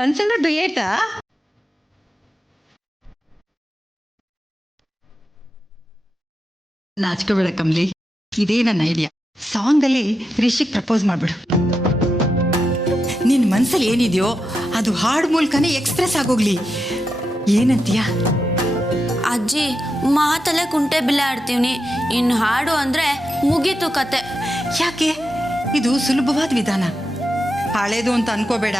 ಒಂದ್ಸಲ ಡುಯೇಟಾ? ನಾಚ್ಕೋಬೇಡ ಕಮ್ಲಿ, ಇದೇ ನನ್ನ ಐಡಿಯಾ. ಸಾಂಗಲ್ಲಿ ರಿಷಿಗ್ ಪ್ರಪೋಸ್ ಮಾಡ್ಬಿಡು. ನಿನ್ನ ಮನಸ್ಸಲ್ಲಿ ಏನಿದೆಯೋ ಅದು ಹಾಡು ಮೂಲಕನೇ ಎಕ್ಸ್ಪ್ರೆಸ್ ಆಗೋಗ್ಲಿ. ಏನಂತೀಯ? ಅಜ್ಜಿ, ಮಾತಲ್ಲೇ ಕುಂಟೆ ಬಿಲ್ಲೆ ಆಡ್ತೀವಿ, ಇನ್ನು ಹಾಡು ಅಂದರೆ ಮುಗೀತು ಕತೆ. ಯಾಕೆ? ಇದು ಸುಲಭವಾದ ವಿಧಾನ. ಹಳೇದು ಅಂತ ಅನ್ಕೋಬೇಡ.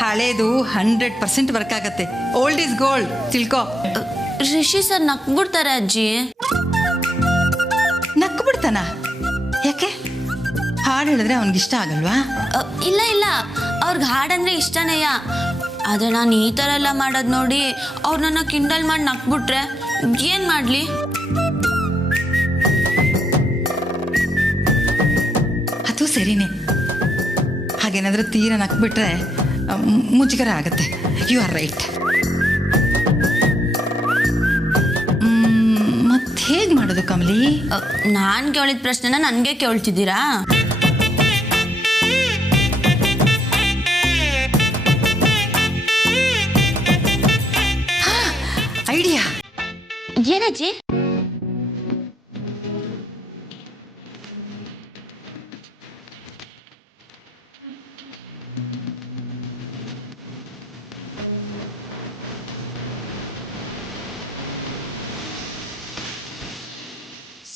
ಹಳೇದು 100% ವರ್ಕ್ ಆಗತ್ತೆ. ಓಲ್ಡ್ ಇಸ್ ಗೋಲ್ಡ್, ತಿಳ್ಕೊ. ರಿಷಿ ಸರ್ ನಕ್ಬಿಡ್ತಾರೆ ಅಜ್ಜಿ. ನಕ್ಕು ಬಿಡ್ತಾನ? ಯಾಕೆ? ಹಾಡು ಹೇಳಿದ್ರೆ ಅವನಿಗಿಷ್ಟ ಆಗಲ್ವಾ? ಇಲ್ಲ ಇಲ್ಲ, ಅವ್ರಿಗೆ ಹಾಡಂದ್ರೆ ಇಷ್ಟನೇಯ. ಆದರೆ ನಾನು ಈ ಥರ ಎಲ್ಲ ಮಾಡೋದು ನೋಡಿ ಅವ್ರು ನನ್ನ ಕಿಂಡಲ್ ಮಾಡಿ ನಕ್ಬಿಟ್ರೆ ಏನು ಮಾಡಲಿ? ಅದು ಸರಿನೇ. ಹಾಗೇನಾದ್ರೂ ತೀರ ನಕ್ಬಿಟ್ರೆ ಮುಜುಗರ ಆಗತ್ತೆ. You are right. ಮತ್ತೆ ಹೇಗೆ ಮಾಡೋದು ಕಮಲಿ? ನಾನು ಕೇಳಿದ ಪ್ರಶ್ನೆನ ನನಗೆ ಕೇಳ್ತಿದ್ದೀರಾ? ಐಡಿಯಾ ಏನಜ್ಜಿ?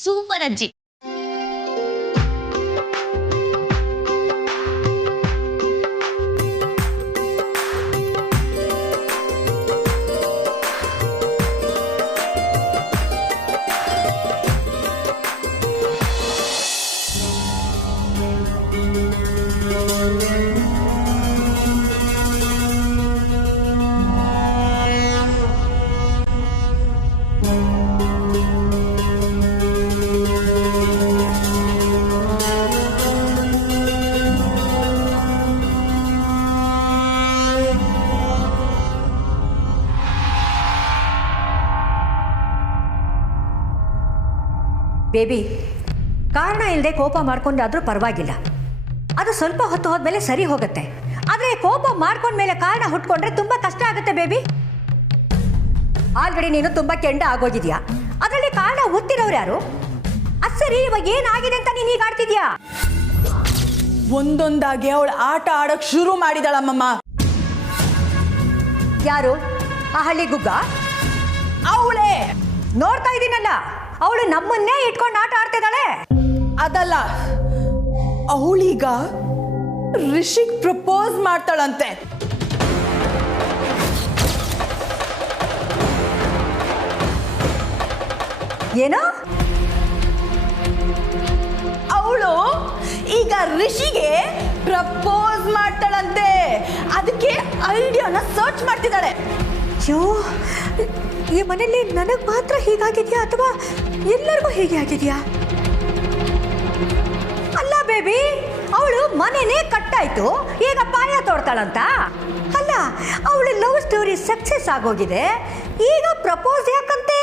ಸೂಪರ್ ಅಜ್ಜಿ. ಬೇಬಿ, ಕಾರಣ ಇಲ್ಲದೆ ಕೋಪ ಮಾಡ್ಕೊಂಡಾದ್ರೂ ಪರವಾಗಿಲ್ಲ, ಅದು ಸ್ವಲ್ಪ ಹೊತ್ತು ಹೋದ್ಮೇಲೆ ಸರಿ ಹೋಗುತ್ತೆ. ಆದರೆ ಕೋಪ ಮಾಡ್ಕೊಂಡ್ಮೇಲೆ ಕಾರಣ ಹುಟ್ಕೊಂಡ್ರೆ ತುಂಬ ಕಷ್ಟ ಆಗುತ್ತೆ ಬೇಬಿ. ಆಲ್ರೆಡಿ ನೀನು ತುಂಬ ಕೆಂಡ ಆಗೋಗಿದ್ಯಾ, ಅದರಲ್ಲಿ ಕಾರಣ ಹುಟ್ಟಿರೋರು ಯಾರು? ಅದು ಸರಿ, ಇವಾಗ ಏನಾಗಿದೆ ಅಂತ ನೀನು ಈಗ ಆಡ್ತಿದ್ಯಾ? ಒಂದೊಂದಾಗಿ ಅವಳು ಆಟ ಆಡೋಕೆ ಶುರು ಮಾಡಿದಾಳಮ್ಮಮ್ಮ. ಯಾರು? ಆ ಹಳ್ಳಿ ಗುಗ್ಗ? ಅವಳೇ. ನೋಡ್ತಾ ಇದ್ದೀನಲ್ಲ, ಅವಳು ನಮ್ಮನ್ನೇ ಇಟ್ಕೊಂಡು ಆಟ ಆಡ್ತಿದ್ದಾಳೆ. ಅದಲ್ಲ, ಅವಳೀಗ ರಿಷಿಗ್ ಪ್ರಪೋಸ್ ಮಾಡ್ತಾಳಂತೆ. ಏನು? ಅವಳು ಈಗ ರಿಷಿಗೆ ಪ್ರಪೋಸ್ ಮಾಡ್ತಾಳಂತೆ. ಅದಕ್ಕೆ ಐಡಿಯಾನ ಸರ್ಚ್ ಮಾಡ್ತಿದ್ದಾಳೆ. ಅಯ್ಯೋ, ಈ ಮನೆಯಲ್ಲಿ ನನಗೆ ಮಾತ್ರ ಹೀಗಾಗಿದೆಯಾ ಅಥವಾ ಎಲ್ಲರಿಗೂ ಹೀಗೆ ಆಗಿದೆಯಾ? ಅಲ್ಲ ಬೇಬಿ, ಅವಳು ಮನೆನೇ ಕಟ್ಟಾಯ್ತು, ಈಗ ಪಾಯ ತೋಡ್ತಾಳಂತ. ಅಲ್ಲ, ಅವಳು ಲವ್ ಸ್ಟೋರಿ ಸಕ್ಸಸ್ ಆಗೋಗಿದೆ, ಈಗ ಪ್ರಪೋಸ್ ಯಾಕಂತೆ?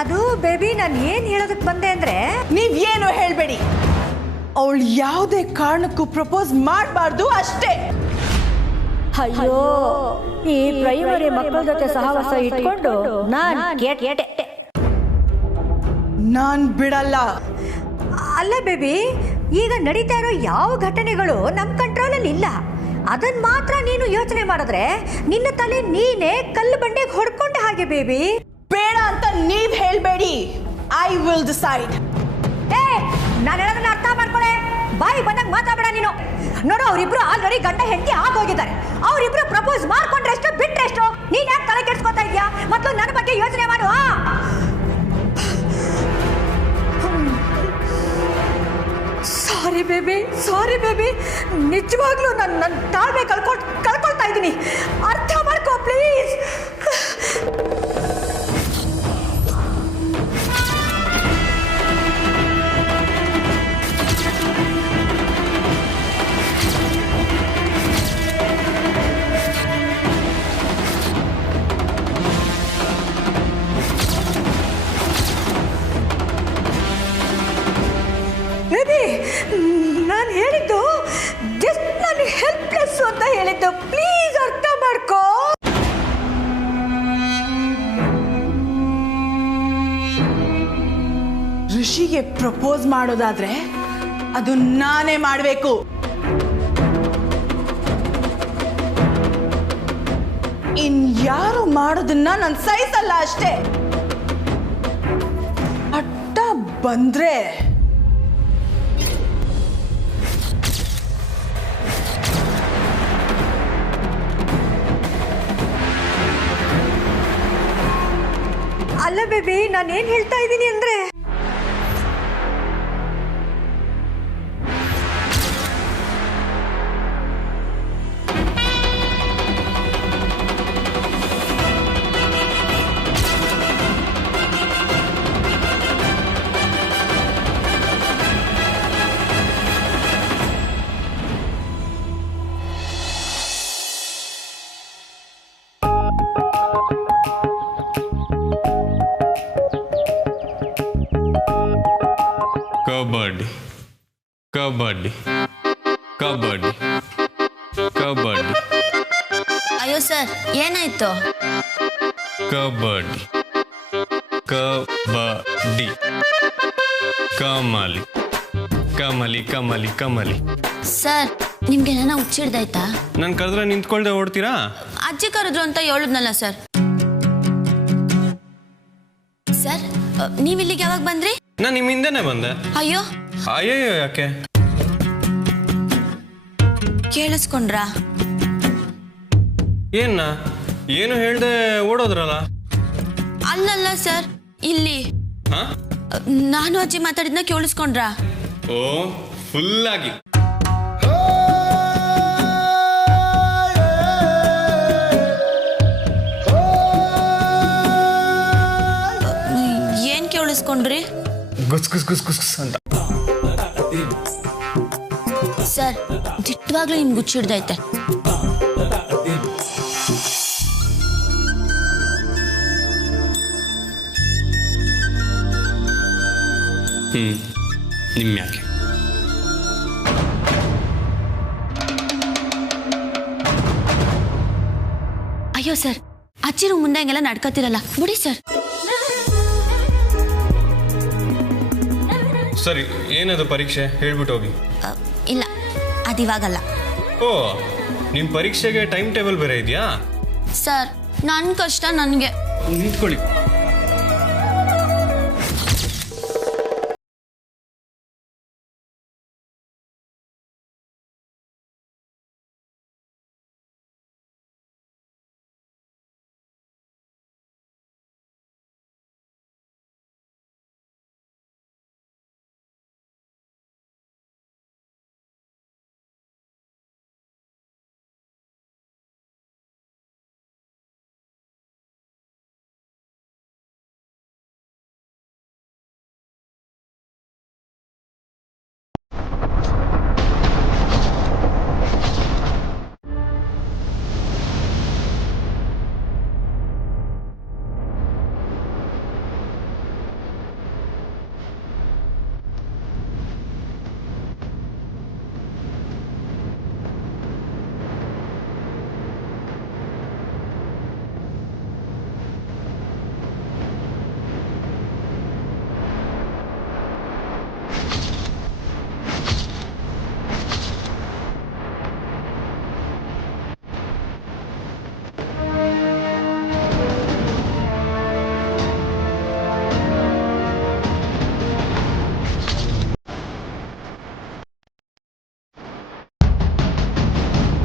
ಅದು ಬೇಬಿ, ನಾನು ಏನು ಹೇಳೋದಕ್ಕೆ ಬಂದೆ ಅಂದರೆ, ನೀವೇನು ಹೇಳ್ಬೇಡಿ. ಅವಳು ಯಾವುದೇ ಕಾರಣಕ್ಕೂ ಪ್ರಪೋಸ್ ಮಾಡಬಾರ್ದು ಅಷ್ಟೇ. ಅಯ್ಯೋ, ಈ ಪ್ರೈಮರಿ ಮಕ್ಕಳ ಜೊತೆ ಸಹವಾಸ ಇಟ್ಕೊಂಡು ನಾನ್ ಬಿಡಲ್ಲ. ಅಲ್ಲ ಬೇಬಿ, ಈಗ ನಡೀತಾ ಇರೋ ಯಾವ ಘಟನೆಗಳು ನಮ್ಮ ಕಂಟ್ರೋಲಲ್ಲಿ ಇಲ್ಲ. ಅದನ್ನ ಮಾತ್ರ ನೀನು ಯೋಚನೆ ಮಾಡಿದ್ರೆ ನಿನ್ನ ತಲೆ ನೀನೇ ಕಲ್ಲು ಬಂಡೆಗೆ ಹೊಡ್ಕೊಂಡೆ ಹಾಗೆ ಬೇಬಿ. ಬೇಡ ಅಂತ ನೀವ್ ಹೇಳ್ಬೇಡಿ. I will decide. ನಾನು ಹೇಳೋದನ್ನ ಅರ್ಥ ಮಾಡ್ಕೊಳ್ಳೆ. ಬಾಯಿ ಬಂದಾಗ ಮಾತಾಡಬೇಡ ನೀನು. ನೋಡು, ಅವರಿಬ್ರು ಆಲ್ರೆಡಿ ಗಂಡ ಹೆಂಡತಿ ಆಗೋಗಿದ್ದಾರೆ. ಅವರಿಬ್ರು ಪ್ರಪೋಸ್ ಮಾಡ್ಕೊಂಡ್ರೆ ಎಷ್ಟು, ಬಿಟ್ರೆ ಎಷ್ಟು? ನೀನ್ ಯಾಕೆ ತಲೆ ಕೆಡ್ಸ್ಕೊತಾ ಇದ್ಯಾ? ಮತ್ತು ನನ್ನ ಬಗ್ಗೆ ಯೋಚನೆ ಮಾಡು. Sorry baby, sorry baby. ನಿಜವಾಗ್ಲೂ ನನ್ನ ತಾಳ್ಮೆ ಕಳ್ಕೊಳ್ತಾ ಇದ್ದೀನಿ. ಅರ್ಥ ಮಾಡ್ಕೋ ಪ್ಲೀಸ್. ಖುಷಿಗೆ ಪ್ರಪೋಸ್ ಮಾಡೋದಾದ್ರೆ ಅದು ನಾನೇ ಮಾಡಬೇಕು. ಇನ್ಯಾರು ಮಾಡೋದನ್ನ ನಾನು ಸಹಿಸಲ್ಲ ಅಷ್ಟೇ. ಅಡ್ಡ ಬಂದ್ರೆ ಅಲ್ಲ ಬೇಬಿ, ನಾನೇನ್ ಹೇಳ್ತಾ ಇದ್ದೀನಿ ಅಂದ್ರೆ ಕಬಡ್ಡಿ ಕಬಡ್ಡಿ ಕಬಡ್ಡಿ ಕಬಡ್ಡಿ. ಅಯ್ಯೋ ಸರ್, ಏನಾಯ್ತು? ಕಬಡ್ಡಿ ಕಬಡ್ಡಿ ಕಮಲಿ ಕಮಲಿ ಕಮಲಿ ಕಮಲಿ. ಸರ್, ನಿಮ್ಗೆ ಏನಾನ ಹುಚ್ಚಿಡ್ದಾಯ್ತಾ? ನಾನು ಕರೆದ್ರೆ ನಿಂತ್ಕೊಳ್ದೆ ಓಡ್ತೀರಾ? ಅಜ್ಜಿ ಕರೆದ್ರು ಅಂತ ಹೇಳಿದ್ನಲ್ಲ ಸರ್. ಸರ್, ನೀವು ಇಲ್ಲಿಗೆ ಯಾವಾಗ ಬಂದ್ರಿ? ನಾನು ನಿಮ್ಮ ಹಿಂದೆನೆ ಬಂದೆ. ಅಯ್ಯೋ ಅಯ್ಯಯ್ಯೋ, ಯಾಕೆ? ಕೇಳಿಸ್ಕೊಂಡ್ರಾ? ಏನ ಏನು ಹೇಳ್ದೆ ಓಡೋದ್ರಲ್ಲ? ಅಲ್ಲಲ್ಲ ಸರ್, ಇಲ್ಲಿ ಹಾ? ನಾನು ಅಜ್ಜಿ ಮಾತಾಡಿದ್ನ ಕೇಳಿಸ್ಕೊಂಡ್ರಾ? ಓ, ಫುಲ್ ಆಗಿ. ಏನ್ ಕೇಳಿಸ್ಕೊಂಡ್ರಿ? ಗುಸ್ ಗುಸ್ ಗುಸ್ ಗುಸ್ ಗುಸ್ ಅಂತ. ಸರ್, ದಿಟ್ಟವಾಗ್ಲೂ ನಿಮ್ಗೆ ಹುಚ್ಚಿಡ್ದೈತೆ. ನಿಮ್ ಯಾಕೆ? ಅಯ್ಯೋ ಸರ್, ಅಜ್ಜಿರು ಮುಂದೆ ಹಂಗೆಲ್ಲ ನಡ್ಕತಿರಲ್ಲ ಬಿಡಿ ಸರ್. ಸರಿ, ಏನದು ಪರೀಕ್ಷೆ ಹೇಳ್ಬಿಟ್ಟು ಹೋಗಿ. ಇಲ್ಲ, ಅದಿವಾಗಲ್ಲ. ಓ, ನಿಮ್ಮ ಪರೀಕ್ಷೆಗೆ ಟೈಮ್ ಟೇಬಲ್ ಬೇರೆ ಇದೆಯಾ? ಸರ್, ನನ್ನ ಕಷ್ಟ ನನಗೆ. ನಿಂತ್ಕೊಳ್ಳಿ.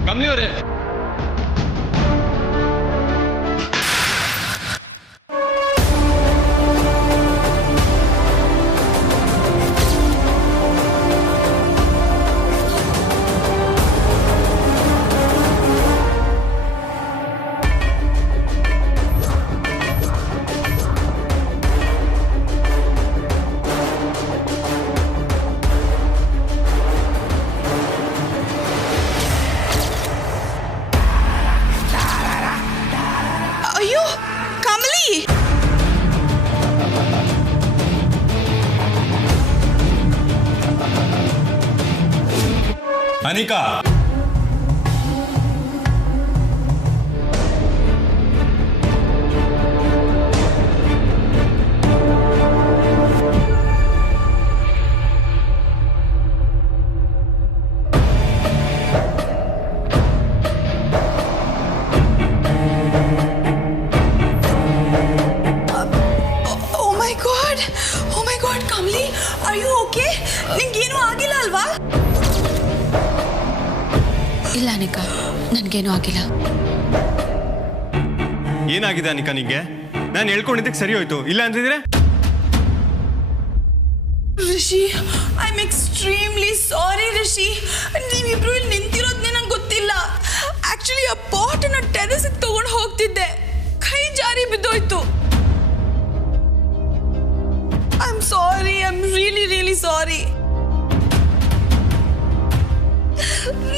ಕಮ್ಮಿಯವರೇ, ಅಯ್ಯೋ ಕಮಲಿ, ಅನಿಕಾ, ನನ್ಗೇನೂ ಆಗಿಲ್ಲ. ಏನಾಗಿದೆ ಅನಿಕಾ ನಿಂಗೆ? ನಾನು ಹೇಳ್ಕೊಂಡಿದ್ದಕ್ಕೆ ಸರಿ ಹೋಯ್ತು, ಇಲ್ಲ ಅಂತಿದ್ರೆ Rishi, I am extremely sorry Rishi. ನೀವಿಬ್ರು ಇಲ್ಲಿ ನಿಂತಿರೋದ್ನೇ ನಂಗೆ ಗೊತ್ತಿಲ್ಲ. ಆಕ್ಚುಲಿ ಆ ಪಾಟನ್ನ ಟೆರೆಸ್ಗೆ ತಗೊಂಡು ಹೋಗ್ತಿದ್ದೆ, ಕೈ ಜಾರಿ ಬಿದ್ದೋಯ್ತು. I am sorry, I am really sorry.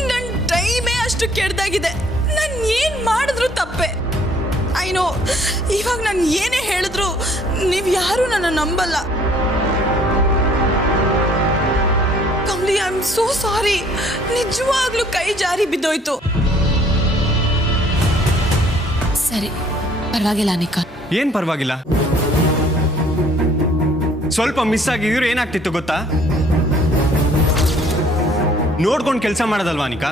ನನ್ನ ಟೈಮೇ ಅಷ್ಟು ಕೆಡ್ದಾಗಿದೆ. ನಾನು ಏನು ಮಾಡಿದ್ರು ತಪ್ಪೆ. ಐ ನೋ, ಇವಾಗ ನಾನು ಏನೇ ಹೇಳಿದ್ರು ನೀವು ಯಾರು ನನ್ನ ನಂಬಲ್ಲ. Kamali, I am so sorry. ನಿಜವಾಗ್ಲೂ ಕೈ ಜಾರಿ ಬಿದ್ದೋಯ್ತು. ಸರಿ, ಪರವಾಗಿಲ್ಲ ಅನಿಕಾ. ಏನ್ ಪರವಾಗಿಲ್ಲ? ಸ್ವಲ್ಪ ಮಿಸ್ ಆಗಿದ್ರು ಏನಾಗ್ತಿತ್ತು ಗೊತ್ತಾ? ನೋಡ್ಕೊಂಡು ಕೆಲಸ ಮಾಡೋದಲ್ವಾ ಅನಿಕಾ?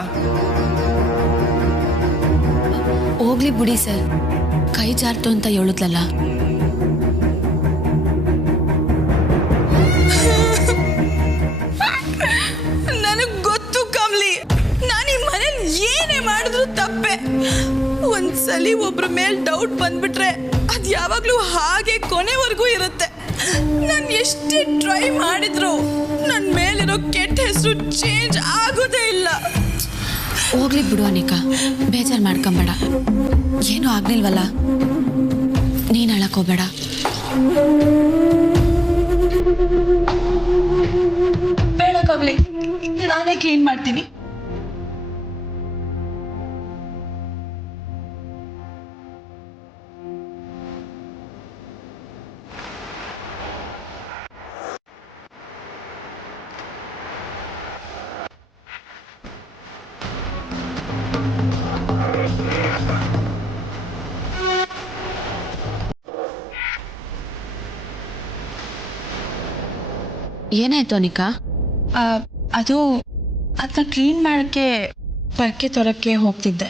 ಹೋಗ್ಲಿ ಬಿಡಿ ಸರ್, ಕೈ ಜಾರ್ತು ಅಂತ ಹೇಳಿದ್ಲಲ್ಲ. ನನಗ್ ಗೊತ್ತು ಕಮ್ಲಿ, ನಾನು ಈ ಮನೇಲಿ ಏನೇ ಮಾಡಿದ್ರು ತಪ್ಪೆ. ಒಂದ್ಸಲಿ ಒಬ್ರ ಮೇಲೆ ಡೌಟ್ ಬಂದ್ಬಿಟ್ರೆ ಅದ್ ಯಾವಾಗ್ಲೂ ಹಾಗೆ ಕೊನೆವರೆಗೂ ಇರುತ್ತೆ. ನಾನು ಎಷ್ಟೇ ಟ್ರೈ ಮಾಡಿದ್ರು ನನ್ನ ಮೇಲಿರೋ ಕೆಟ್ಟ ಹೆಸರು ಚೇಂಜ್ ಆಗೋದೇ ಇಲ್ಲ. ಹೋಗ್ಲಿ ಬಿಡು ಅನಿಕಾ, ಬೇಜಾರು ಮಾಡ್ಕೊಂಬೇಡ. ಏನೂ ಆಗ್ಲಿಲ್ವಲ್ಲ, ನೀನು ಅಳಕೋಬೇಡ. ಬೇಡ ಕಮ್ಲಿ, ನಾನೇ ಕ್ಲೀನ್ ಮಾಡ್ತೀನಿ. ಏನಾಯ್ತು ಅನಿಕಾ? ಅದು ಅದನ್ನ ಕ್ಲೀನ್ ಮಾಡೋಕ್ಕೆ ಪರಕೆ ತೊರಕ್ಕೆ ಹೋಗ್ತಿದ್ದೆ.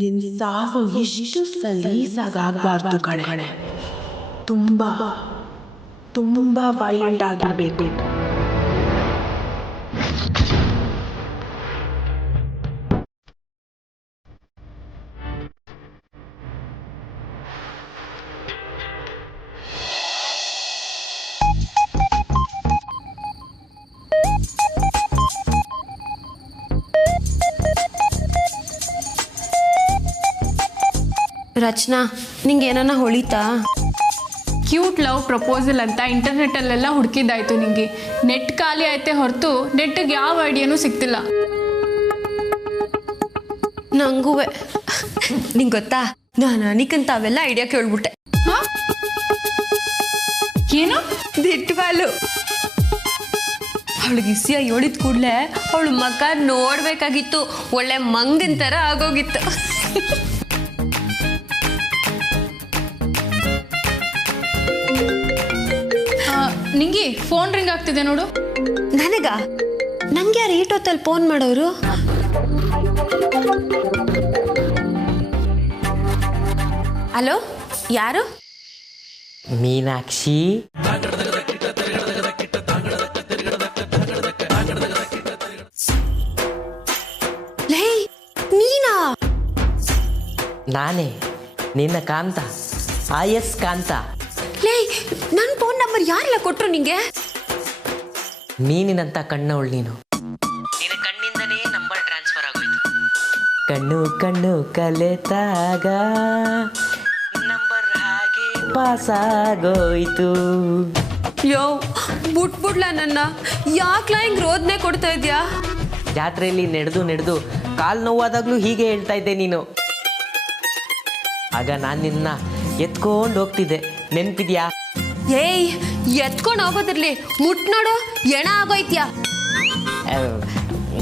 ನಿನ್ನ ಸಾವು ಇಷ್ಟು ಸಲೀಸಾಗಬಾರ್ದು ಕಣೆ. ತುಂಬ ತುಂಬ ವೈಲ್ಡ್ ಆಗಿರಬೇಕು. ರಚನಾ, ನಿಂಗೆ ಏನನ್ನ ಹೊಳಿತಾ? ಕ್ಯೂಟ್ ಲವ್ ಪ್ರಪೋಸಲ್ ಅಂತ ಇಂಟರ್ನೆಟ್ಟಲ್ಲೆಲ್ಲ ಹುಡುಕಿದ್ದಾಯ್ತು. ನಿಂಗೆ ನೆಟ್ ಖಾಲಿ ಆಯ್ತೆ ಹೊರತು ನೆಟ್ಟಿಗೆ ಯಾವ ಐಡಿಯಾನೂ ಸಿಗ್ತಿಲ್ಲ. ನಂಗೂ ನಿಂಗೆ ಗೊತ್ತಾ, ನಾನು ಅನಿಕಂತ ಅವೆಲ್ಲ ಐಡಿಯಾ ಕೇಳ್ಬಿಟ್ಟೆ. ಏನು ದಿಟ್ವಾಲು ಅವಳಿಗೆ ಇಸಿಯ ಹೇಳಿದ ಕೂಡಲೇ ಅವಳು ಮಗ ನೋಡ್ಬೇಕಾಗಿತ್ತು. ಒಳ್ಳೆ ಮಂಗನ್ ಥರ ಆಗೋಗಿತ್ತು. ನಿಂಗೆ ಫೋನ್ ರಿಂಗ್ ಆಗ್ತಿದೆ ನೋಡು. ನನಗ? ನಂಗೆ ಯಾರು ಈಟೊತ್ತಲ್ಲಿ ಫೋನ್ ಮಾಡೋರು? ಹಲೋ, ಯಾರು? ಮೀನಾಕ್ಷಿ, ಲೇ ನೀನಾ? ನಾನೇ ನಿನ್ನ ಕಾಂತ, ಆಯಸ್ ಕಾಂತ. ಲೇ, ನನ್ನ ಫೋನ್ ನಂಬರ್ ಯಾರೆಲ್ಲ ಕೊಟ್ರು ನಿಂಗೆ? ಮೀನಿನಂತ ಕಣ್ಣವಳು ನೀನು. ನಿನ್ನ ಕಣ್ಣಿಂದನೇ ನಂಬರ್ ಟ್ರಾನ್ಸ್ಫರ್ ಆಗೋಯ್ತು. ಕಣ್ಣು ಕಣ್ಣು ಕಲೆತಾಗ ನಂಬರ್ ಹಾಗೆ ಪಾಸ್ ಆಗೋಯ್ತು. ಯೋ, ಬಿಟ್ಬಿಡ್ಲ ನನ್ನ. ಯಾಕ್ಲಾ ಹಿಂಗ್ ರೋದನೆ ಕೊಡ್ತಾ ಇದ್ಯಾ? ಜಾತ್ರೆಯಲ್ಲಿ ನಡೆದು ಕಾಲು ನೋವಾದಾಗ್ಲೂ ಹೀಗೆ ಹೇಳ್ತಾ ಇದ್ದೆ ನೀನು. ಆಗ ನಾನು ನಿನ್ನ ಎತ್ಕೊಂಡು ಹೋಗ್ತಿದ್ದೆ, ನೆನ್ಪಿದ್ಯಾ? ಏಯ್, ಎತ್ಕೊಂಡು ಹೋಗೋದಿರ್ಲಿ, ಮುಟ್ ನೋಡು, ಎಣ ಆಗೋಯ್ತ್ಯಾ.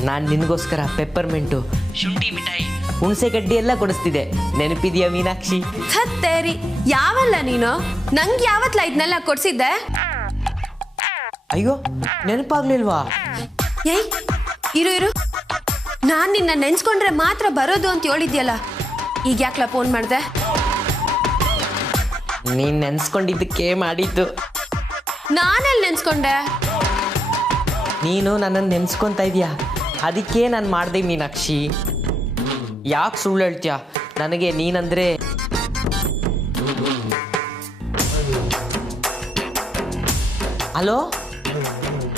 ನಾನು ನಿನಗೋಸ್ಕರ ಪೆಪ್ಪರ್ಮೆಂಟು, ಶುಂಠಿ ಮಿಠಾಯಿ, ಹುಣಸೆ ಗಡ್ಡಿ ಎಲ್ಲ ಕೊಡಿಸ್ತಿದ್ದೆ, ನೆನಪಿದ್ಯಾ ಮೀನಾಕ್ಷಿ? ಸತ್ತೇರಿ, ಯಾವಲ್ಲ ನೀನು? ನಂಗೆ ಯಾವತ್ಲ ಇದನ್ನೆಲ್ಲ ಕೊಡ್ಸಿದ್ದೆ? ಅಯ್ಯೋ, ನೆನಪಾಗ್ಲಿಲ್ವಾ? ಏಯ್, ಇರು, ನಾನು ನಿನ್ನ ನೆನ್ಸ್ಕೊಂಡ್ರೆ ಮಾತ್ರ ಬರೋದು ಅಂತ ಹೇಳಿದ್ಯಲ್ಲ, ಈಗ ಯಾಕ್ಲ ಫೋನ್ ಮಾಡಿದೆ? ನೀನು ನೆನ್ಸ್ಕೊಂಡಿದ್ದಕ್ಕೆ ಮಾಡಿದ್ದು. ನಾನೆಲ್ಲಿ ನೆನ್ಸ್ಕೊಂಡೆ? ನೀನು ನನ್ನನ್ನು ನೆನ್ಸ್ಕೊತಾ ಇದೀಯಾ, ಅದಕ್ಕೆ ನಾನು ಮಾಡಿದೆ ಮೀನಾಕ್ಷಿ. ಯಾಕೆ ಸುಳ್ಳು ಹೇಳ್ತೀಯ? ನನಗೆ ನೀನಂದ್ರೆ ಹಲೋ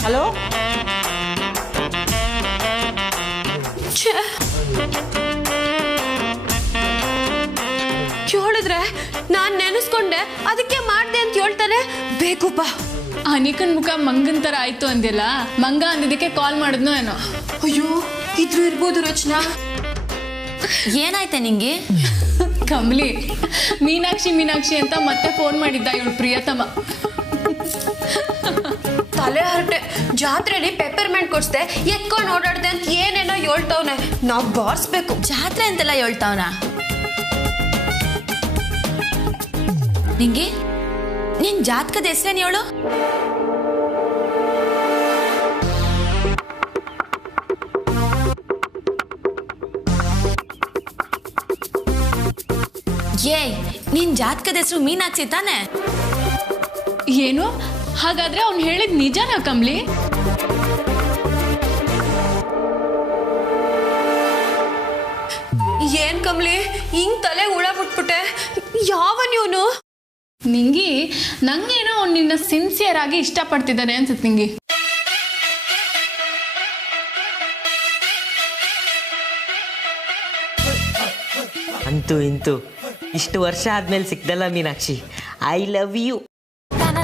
ಹಲೋ ಕೇಳಿದ್ರೆ ನಾನು ನೆನೆಸ್ಕೊಂಡೆ ಅದಕ್ಕೆ ಮಾಡ್ದೆ ಅಂತ ಹೇಳ್ತಾನೆ. ಬೇಕುಪ್ಪ. ಅನಿಕನ್ ಮುಖ ಮಂಗನ್ ಥರ ಆಯ್ತು ಅಂದಿಲ್ಲ, ಮಂಗ ಅಂದಿದ್ದಕ್ಕೆ ಕಾಲ್ ಮಾಡಿದ್ನೋ ಏನೋ. ಅಯ್ಯೋ ಇದ್ರು ಇರ್ಬೋದು ರಚನಾ. ಏನಾಯ್ತೆ ನಿಂಗೆ? ಕಮಲಿ ಮೀನಾಕ್ಷಿ ಮೀನಾಕ್ಷಿ ಅಂತ ಮತ್ತೆ ಫೋನ್ ಮಾಡಿದ್ದ ಇವಳು ಪ್ರಿಯತಮ. ತಲೆ ಹರಟೆ. ಜಾತ್ರೆಲಿ ಪೆಪ್ಪರ್ಮೆಂಟ್ ಕೊಡ್ಸ್ದೆ ಎತ್ಕೊಂಡು ಓಡಾಡ್ದೆ ಅಂತ ಏನೇನೋ ಹೇಳ್ತವ್ನೆ. ನಾವು ಬಾರಿಸ್ಬೇಕು. ಜಾತ್ರೆ ಅಂತೆಲ್ಲ ಹೇಳ್ತಾವನ ನಿಂಗೆ? ನಿನ್ ಜಾತಕದ ಹೆಸ್ರೇನು ಹೇಳು? ಏಯ್, ನಿನ್ ಜಾತಕದ ಹೆಸರು ಮೀನಾಕ್ಷಿ ತಾನೆ? ಏನು? ಹಾಗಾದ್ರೆ ಅವ್ನು ಹೇಳಿದ್ ನಿಜನಾ ಕಮಲಿ? ಏನ್ ಕಮ್ಲಿ ಹಿಂಗ್ ತಲೆ ಹುಳ ಬಿಟ್ಬಿಟ್ಟೆ? ಯಾವ ನೀವನು? ನಿಂಗಿ ನಂಗೇನೋ ಅವ್ನು ನಿನ್ನ ಸಿನ್ಸಿಯರ್ ಆಗಿ ಇಷ್ಟಪಡ್ತಿದ್ದಾನೆ ಅನ್ಸುತ್ತೆ ನಿಂಗಿ. ಅಂತೂ ಇಂತೂ ಇಷ್ಟು ವರ್ಷ ಆದ್ಮೇಲೆ ಸಿಕ್ದಲ್ಲ ಮೀನಾಕ್ಷಿ. I love you. ತನ